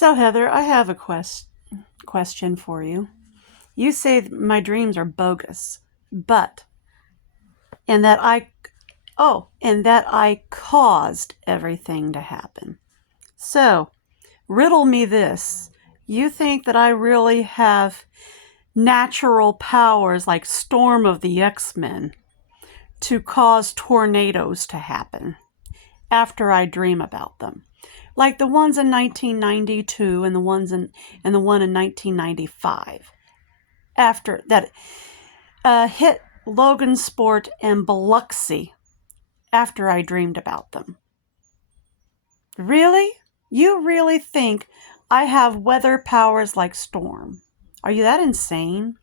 So, Heather, I have a question for you. You say that my dreams are bogus, but and that I caused everything to happen. So, riddle me this. You think that I really have natural powers like Storm of the X-Men to cause tornadoes to happen after I dream about them? Like the ones in 1992 and the one in 1995. After that hit Logansport and Biloxi after I dreamed about them. Really? You really think I have weather powers like Storm? Are you that insane?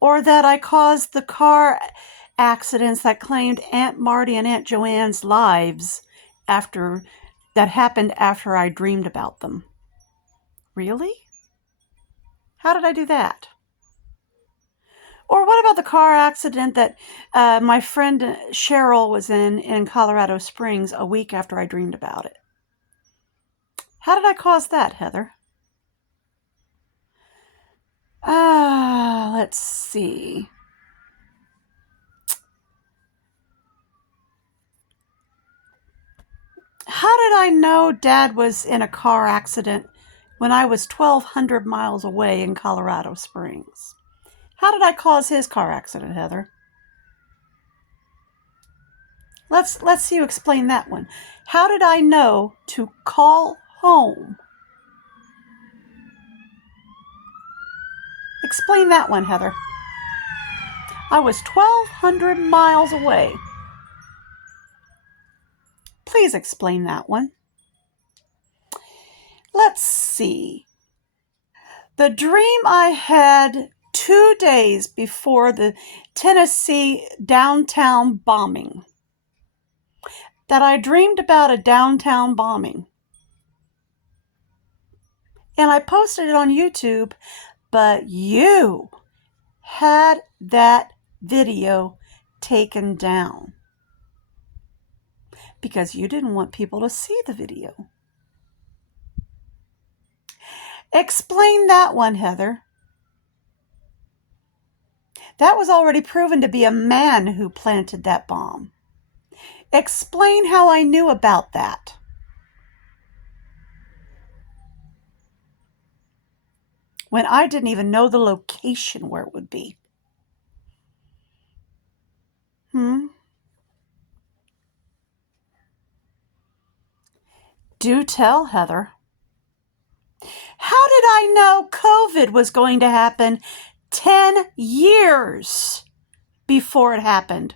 Or that I caused the car accidents that claimed Aunt Marty and Aunt Joanne's lives that happened after I dreamed about them? Really? How did I do that? Or what about the car accident that my friend Cheryl was in Colorado Springs a week after I dreamed about it? How did I cause that, Heather? Let's see. How did I know Dad was in a car accident when I was 1,200 miles away in Colorado Springs? How did I cause his car accident, Heather? Let's see you explain that one. How did I know to call home? Explain that one, Heather. I was 1,200 miles away. Please explain that one. Let's see. The dream I had 2 days before the Tennessee downtown bombing. That I dreamed about a downtown bombing. And I posted it on YouTube, but you had that video taken down because you didn't want people to see the video. Explain that one, Heather. That was already proven to be a man who planted that bomb. Explain how I knew about that. When I didn't even know the location where it would be. Do tell, Heather. How did I know COVID was going to happen 10 years before it happened?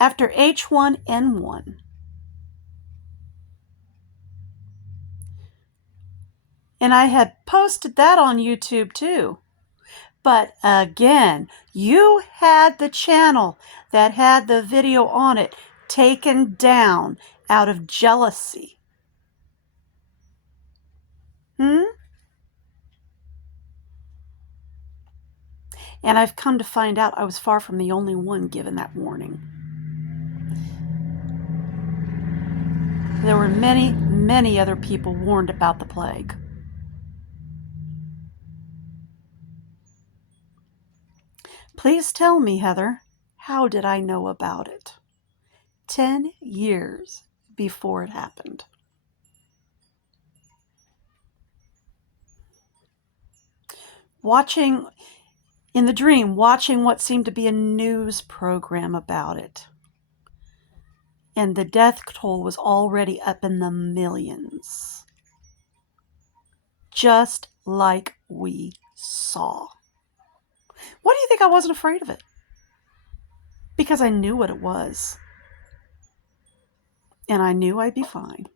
After H1N1. And I had posted that on YouTube too. But again, you had the channel that had the video on it taken down out of jealousy. And I've come to find out I was far from the only one given that warning. There were many, many other people warned about the plague. Please tell me, Heather, how did I know about it? 10 years before it happened. Watching, in the dream, watching what seemed to be a news program about it. And the death toll was already up in the millions. Just like we saw. Why do you think I wasn't afraid of it? Because I knew what it was. And I knew I'd be fine.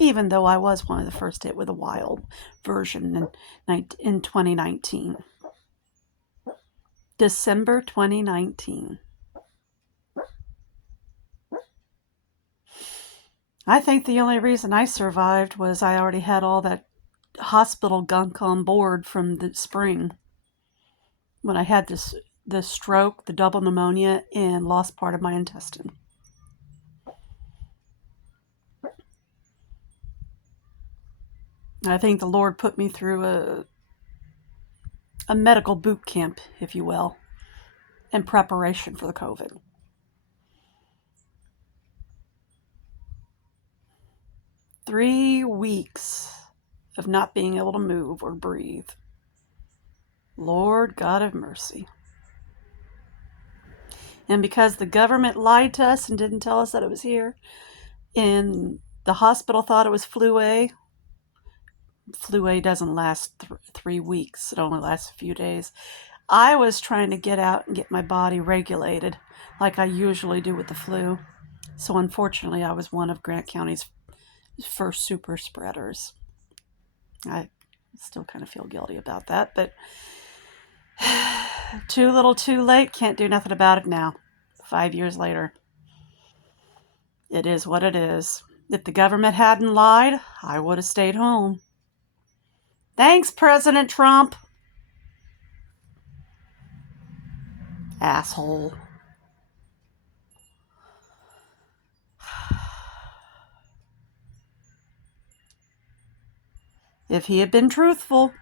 Even though I was one of the first hit with a wild version in 2019. December 2019. I think the only reason I survived was I already had all that hospital gunk on board from the spring. When I had the stroke, the double pneumonia, and lost part of my intestine. I think the Lord put me through a medical boot camp, if you will, in preparation for the COVID. Three weeks of not being able to move or breathe. Lord God of mercy. And because the government lied to us and didn't tell us that it was here, and the hospital thought it was flu A. Flu A doesn't last 3 weeks. It only lasts a few days. I was trying to get out and get my body regulated like I usually do with the flu. So unfortunately, I was one of Grant County's first super spreaders. I still kind of feel guilty about that, but too little too late. Can't do nothing about it now. 5 years later. It is what it is. If the government hadn't lied, I would have stayed home. Thanks, President Trump. Asshole. If he had been truthful.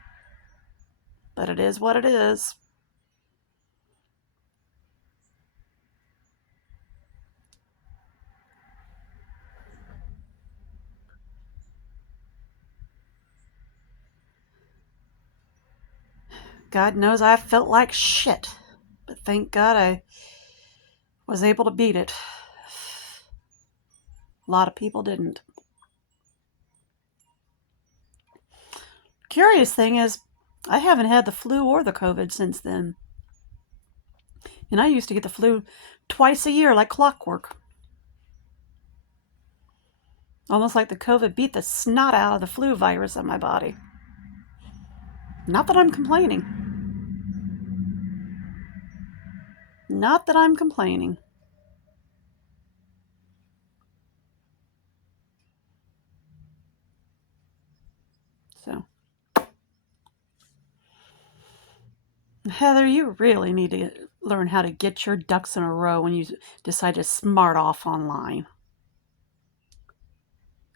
But it is what it is. God knows I felt like shit. But thank God I was able to beat it. A lot of people didn't. Curious thing is, I haven't had the flu or the COVID since then. And I used to get the flu twice a year like clockwork. Almost like the COVID beat the snot out of the flu virus in my body. Not that I'm complaining. Not that I'm complaining. So, Heather, you really need to learn how to get your ducks in a row when you decide to smart off online.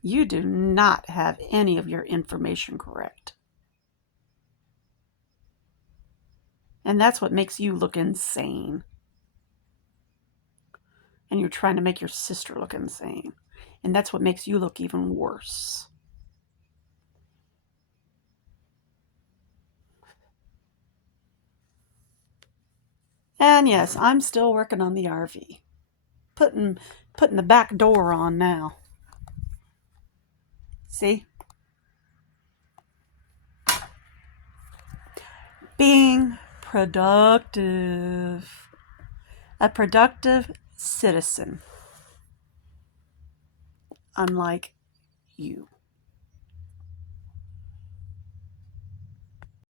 You do not have any of your information correct. And that's what makes you look insane. And you're trying to make your sister look insane. And that's what makes you look even worse. And yes, I'm still working on the RV. Putting the back door on now. See? Being productive. A productive citizen. Unlike you.